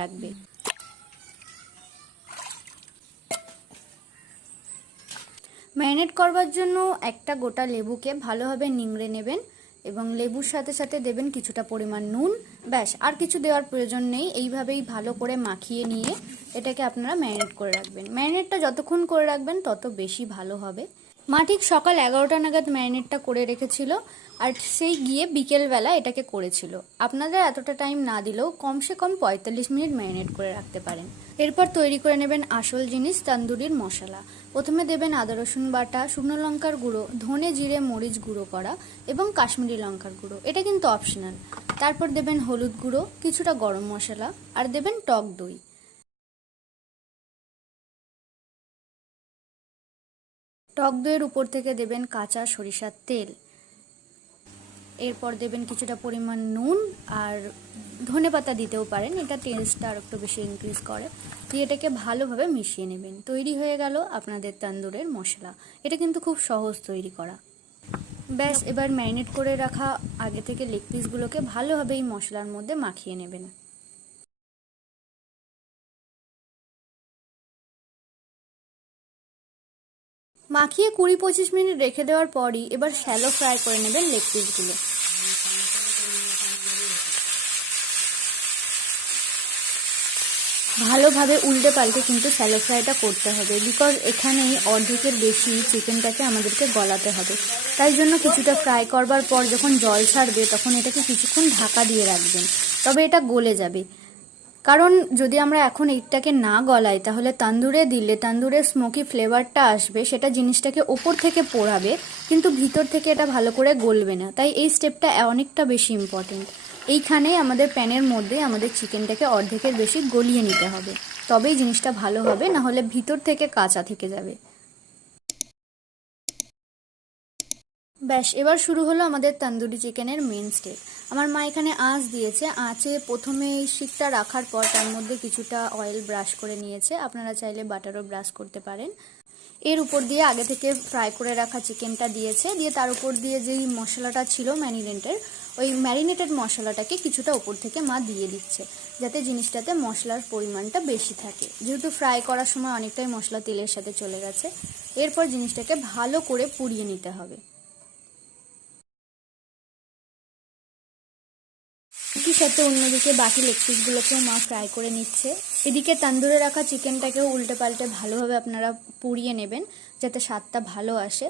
রাখবে। ম্যারিনেট করবার জন্য একটা গোটা লেবুকে ভালোভাবে নিংড়ে নেবেন এবং লেবুর সাথে সাথে দেবেন কিছুটা পরিমাণ নুন। ব্যাস, আর কিছু দেওয়ার প্রয়োজন নেই। এইভাবেই ভালো করে মাখিয়ে নিয়ে এটাকে আপনারা ম্যারিনেট করে রাখবেন। ম্যারিনেটটা যতক্ষণ করে রাখবেন তত বেশি ভালো হবে। মা ঠিক সকাল 11টা নাগাদ ম্যারিনেটটা করে রেখেছিল, আর সেই গিয়ে বিকেলবেলা এটাকে করেছিল। আপনাদের এতটা টাইম না দিলেও কমসে কম 45 মিনিট ম্যারিনেট করে রাখতে পারেন। এরপর তৈরি করে নেবেন আসল জিনিস, তন্দুরির মশলা। প্রথমে দেবেন আদা রসুন বাটা, শুকনো লঙ্কার গুঁড়ো, ধনে জিরে মরিচ গুঁড়ো করা এবং কাশ্মীরি লঙ্কার গুঁড়ো, এটা কিন্তু অপশনাল। তারপর দেবেন হলুদ গুঁড়ো, কিছুটা গরম মশলা, আর দেবেন টক দই। টক দইয়ের উপর থেকে দেবেন কাঁচা সরিষার তেল। এরপর দেবেন কিছুটা পরিমাণ নুন, আর ধনেপাতা দিতেও পারেন, এটা টেস্টটা আর একটু বেশি ইনক্রিজ করে। দিয়ে এটাকে ভালোভাবে মিশিয়ে নেবেন। তৈরি হয়ে গেল আপনাদের তন্দুরের মশলা। এটা কিন্তু খুব সহজ তৈরি করা। ব্যাস, এবার ম্যারিনেট করে রাখা আগে থেকে লেগ পিসগুলোকে ভালোভাবে এই মশলার মধ্যে মাখিয়ে নেবেন। মাখিয়ে 20-25 মিনিট রেখে দেওয়ার পরই এবার শ্যালো ফ্রাই করে নেবেন লেগ পিসগুলো। ভালোভাবে উল্টে পাল্টে কিন্তু শ্যালো ফ্রাইটা করতে হবে, বিকজ এখানেই অর্ধেকের বেশি চিকেনটাকে আমাদেরকে গলাতে হবে। তাই জন্য কিছুটা ফ্রাই করবার পর যখন জল ছাড়বে তখন এটাকে কিছুক্ষণ ঢাকা দিয়ে রাখবেন, তবে এটা গলে যাবে। কারণ যদি আমরা এখন এইটাকে না গলাই তাহলে তান্দুরে দিলে তান্দুরের স্মোকি ফ্লেভারটা আসবে, সেটা জিনিসটাকে ওপর থেকে পোড়াবে, কিন্তু ভিতর থেকে এটা ভালো করে গলবে না। তাই এই স্টেপটা অনেকটা বেশি ইম্পর্টেন্ট। এইখানেই আমাদের প্যানের মধ্যে আমাদের চিকেনটাকে অর্ধেকের বেশি গলিয়ে নিতে হবে, তবেই জিনিসটা ভালো হবে, না হলে ভিতর থেকে কাঁচা থেকে যাবে। ব্যাস, এবার শুরু হলো আমাদের তন্দুরি চিকেনের মেন স্টেপ। আমার মা এখানে আঁচ দিয়েছে। আঁচে প্রথমে এই শিকটা রাখার পর তার মধ্যে কিছুটা অয়েল ব্রাশ করে নিয়েছে। আপনারা চাইলে বাটারও ব্রাশ করতে পারেন। এর উপর দিয়ে আগে থেকে ফ্রাই করে রাখা চিকেনটা দিয়েছে, দিয়ে তার উপর দিয়ে যেই মশলাটা ছিল ম্যারিনেটের, ওই ম্যারিনেটেড মশলাটাকে কিছুটা উপর থেকে মা দিয়ে দিচ্ছে, যাতে জিনিসটাতে মশলার পরিমাণটা বেশি থাকে। যেহেতু ফ্রাই করার সময় অনেকটাই মশলা তেলের সাথে চলে গেছে, এরপর জিনিসটাকে ভালো করে পুড়িয়ে নিতে হবে। একই সাথে অন্যদিকে বাকি লেগ পিসগুলোকেও মা ফ্রাই করে নিচ্ছে। এদিকে তন্দুরে রাখা চিকেনটাকেও উল্টে পাল্টে ভালোভাবে আপনারা পুড়িয়ে নেবেন, যাতে স্বাদটা ভালো আসে।